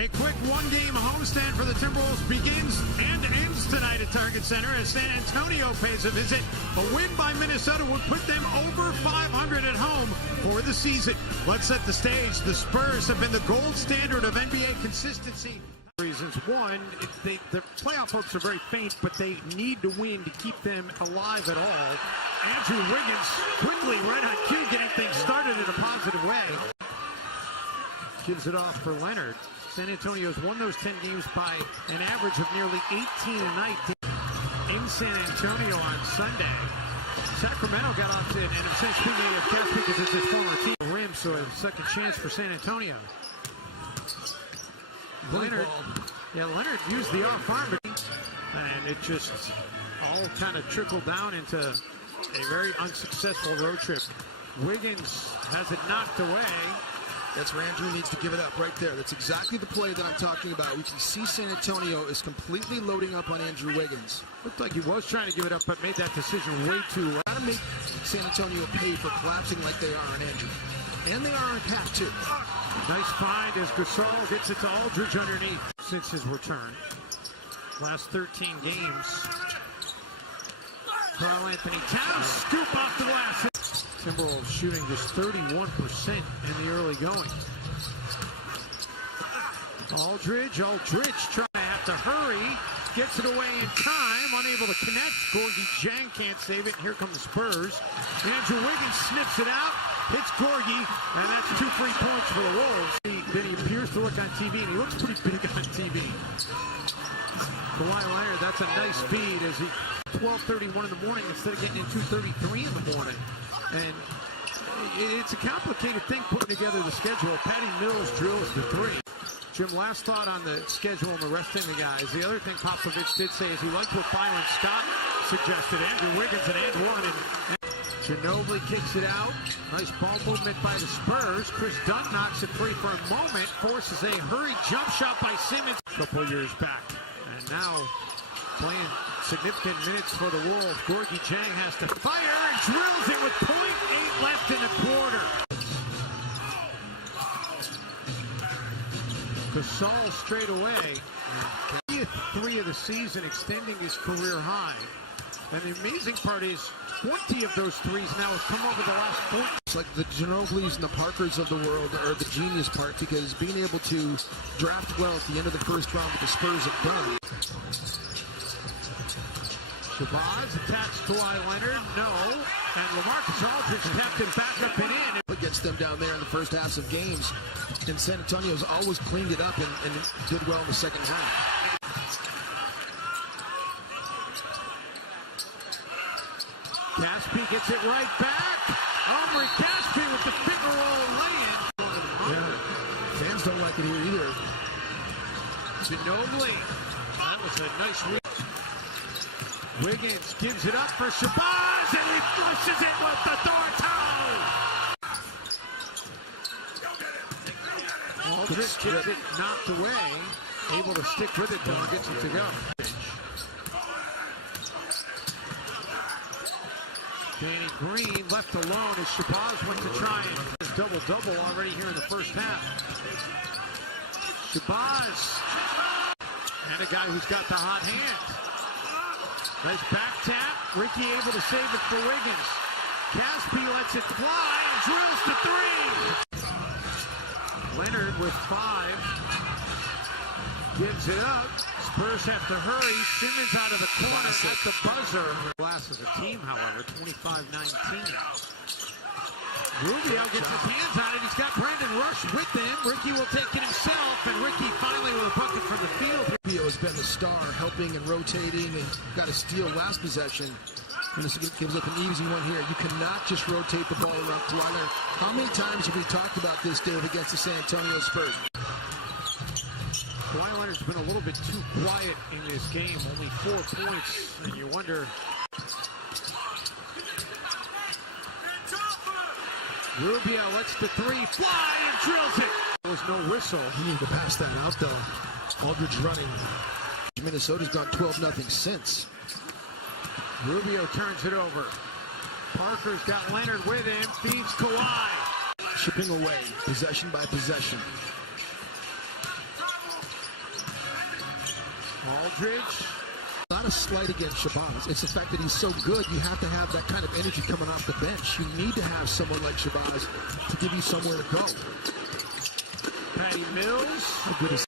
A quick one-game homestand for the Timberwolves begins and ends tonight at Target Center as San Antonio pays a visit. A win by Minnesota would put them over 500 at home for the season. Let's set the stage. The Spurs have been the gold standard of NBA consistency. Reasons. One, the playoff hopes are very faint, but they need to win to keep them alive at all. Andrew Wiggins quickly, right on cue, getting things started in a positive way. Gives it off for Leonard. San Antonio's won those 10 games by an average of nearly 18 a night in San Antonio on Sunday. Sacramento got off to, and I'm saying speaking of Cass because it's his former team, rim, so a second chance for San Antonio. Leonard used the off-arm, and it just all kind of trickled down into a very unsuccessful road trip. Wiggins has it knocked away. That's where Andrew needs to give it up right there. That's exactly the play that I'm talking about. We can see San Antonio is completely loading up on Andrew Wiggins. Looked like he was trying to give it up, but made that decision way too late. Got to make San Antonio pay for collapsing like they are on Andrew. And they are on Cat, too. Nice find as Gasol gets it to Aldridge underneath since his return. Last 13 games. Karl Anthony Towns scoop off the glass. Timberwolves shooting just 31% in the early going. Aldridge trying to have to hurry. Gets it away in time, unable to connect. Gorgie Jang can't save it. Here come the Spurs. Andrew Wiggins snips it out, hits Gorgie, and that's 2 free points for the Wolves. Then he appears to look on TV, and he looks pretty big on TV. Kawhi Leonard, that's a nice speed as he 12:31 in the morning instead of getting in 2:33 in the morning. And it's a complicated thing putting together the schedule. Patty Mills drills the three. Jim, last thought on the schedule and the resting the guys. The other thing Popovich did say is he liked what Byron Scott suggested. Andrew Wiggins and one. And Ginobili kicks it out. Nice ball movement by the Spurs. Chris Dunn knocks it free for a moment. Forces a hurried jump shot by Simmons a couple years back. And now playing significant minutes for the Wolves. Gorgie Jang has to fire and drills it with 0.8 left in the quarter. Gasol straight away. 3 of the season, extending his career high. And the amazing part is 20 of those threes now have come over the last 4. It's like the Ginobilis and the Parkers of the world are the genius part, because being able to draft well at the end of the first round that the Spurs have done. Shabazz attached to Kawhi Leonard, no. And LaMarcus Aldridge tapped him back up and in. Against them down there in the first halves of games. And San Antonio's always cleaned it up and did well in the second half. Caspi gets it right back. Omri Caspi with the finger roll lay-in. Yeah. Fans don't like it here either. Ginobili. That was a nice read. Wiggins gives it up for Shabazz, and he flushes it with the Thor toe. Aldridge gets it knocked away. Able to stick with it, though, and gets it to go. Danny Green left alone as Shabazz went to try and his double-double already here in the first half. Shabazz, and a guy who's got the hot hand. Nice back tap. Ricky able to save it for Wiggins. Caspi lets it fly and drills to 3. Leonard with 5. Gives it up. Spurs have to hurry. Simmons out of the corner at the buzzer. Glass as a team, however, 25-19. Rubio gets his hands on it. He's got Brandon Rush with him. Ricky will take it himself, and Ricky finally with a bucket from the field. Rubio has been the star, helping and rotating, and got a steal last possession. And this gives up an easy one here. You cannot just rotate the ball around Kawhi Leonard. How many times have we talked about this, Dave, against the San Antonio Spurs? Kawhi Leonard's been a little bit too quiet in this game. Only 4 points, and you wonder. Rubio lets the 3 fly and drills it. There was no whistle. He needed to pass that out, though. Aldridge running. Minnesota's gone 12-0 since. Rubio turns it over. Parker's got Leonard with him. Feeds Kawhi. Chipping away, possession by possession. Aldridge. Not a slight against Shabazz. It's the fact that he's so good, you have to have that kind of energy coming off the bench. You need to have someone like Shabazz to give you somewhere to go. Patty Mills. Oh, goodness.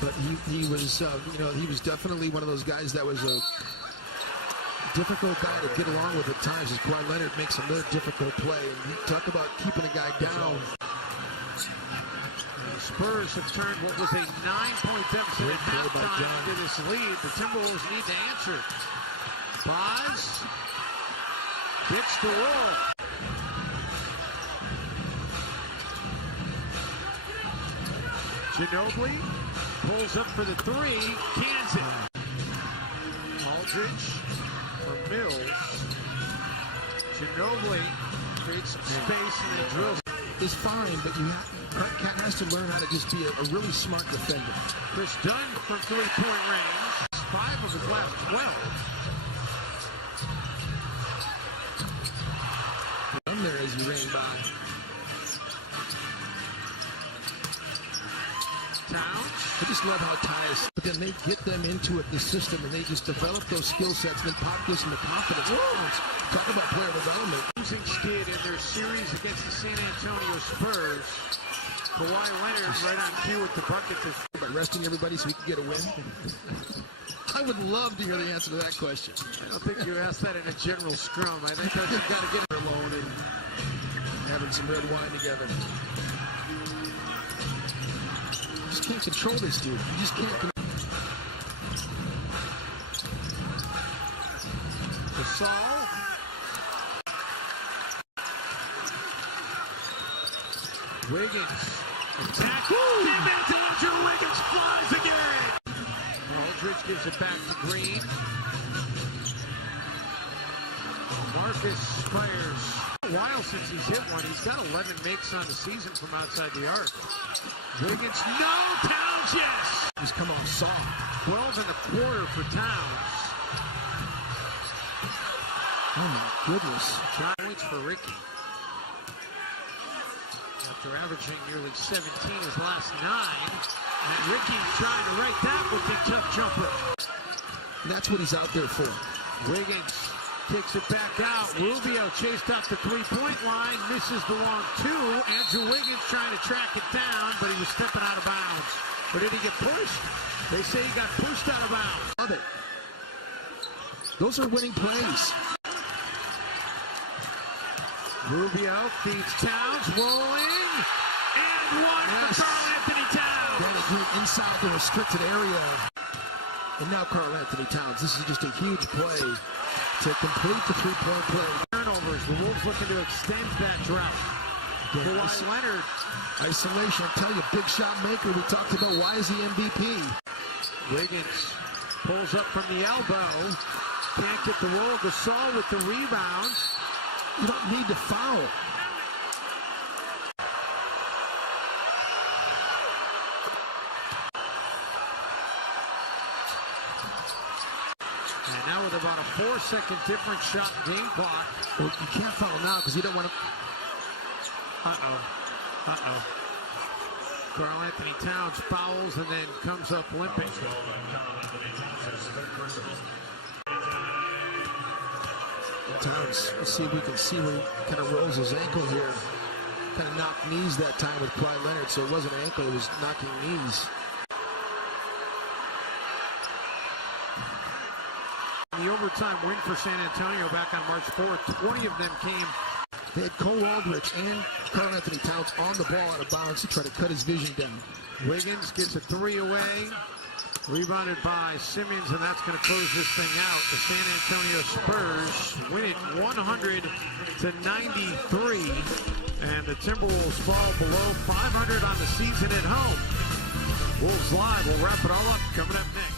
But he was, he was definitely one of those guys that was a difficult guy to get along with at times. As Kawhi Leonard makes another difficult play. And you talk about keeping a guy down. Spurs have turned what was a 9-point deficit at halftime into this lead. The Timberwolves need to answer. Boz gets the roll. Ginobili pulls up for the three, cans it. Aldridge for Mills. Ginobili creates some space and then drills. Is fine, but Cat has to learn how to just be a really smart defender. Chris Dunn from three-point range. 5 of his last 12. Done there as he ran by. Towns. I just love how Tyus, but then they get them into it, the system, and they just develop those skill sets, and then Pop gives them the confidence. Talk about player development. Losing skid in their series against the San Antonio Spurs. Kawhi Leonard right on cue with the bucket. By resting everybody so we can get a win? I would love to hear the answer to that question. I don't think you asked that in a general scrum. I think that you've got to get alone and having some red wine together. You just can't control this dude. You just can't control. Gasol. Wiggins. Attack. Andrew Wiggins flies again. Aldridge gives it back to Green. Marcus fires. A while since he's hit one. He's got 11 makes on the season from outside the arc. Wiggins. No. Towns. Yes. He's come on soft. 12 and a quarter for Towns. Oh my goodness. 5 points for Ricky. After averaging nearly 17 his last 9. And Ricky trying to right that with a tough jumper. And that's what he's out there for. Wiggins kicks it back out. Rubio chased off the three-point line. Misses the long 2. Andrew Wiggins trying to track it down, but he was stepping out of bounds. Or did he get pushed? They say he got pushed out of bounds. Love it. Those are winning plays. Rubio feeds Towns, rolling, and one for Karl Anthony Towns. Danny Green inside the restricted area. And now Karl Anthony Towns. This is just a huge play to complete the three-point play. Turnovers. The Wolves looking to extend that drought. Kawhi Leonard. Isolation. I tell you, big shot maker. We talked about why is he MVP. Wiggins pulls up from the elbow. Can't get the roll. Gasol with the rebound. You don't need to foul. And now with about a 4-second difference shot game clock. Well, you can't foul now because you don't want to. Karl Anthony Towns fouls and then comes up limping. Towns, let's see if we can see where he kind of rolls his ankle here. Kind of knocked knees that time with Kawhi Leonard, so it wasn't ankle, it was knocking knees. The overtime win for San Antonio back on March 4th, 20 of them came. They had Cole Aldrich and Karl Anthony Towns on the ball out of bounds to try to cut his vision down. Wiggins gets a 3 away. Rebounded by Simmons, and that's going to close this thing out. The San Antonio Spurs win it 100-93, and the Timberwolves fall below 500 on the season at home. Wolves Live will wrap it all up coming up next.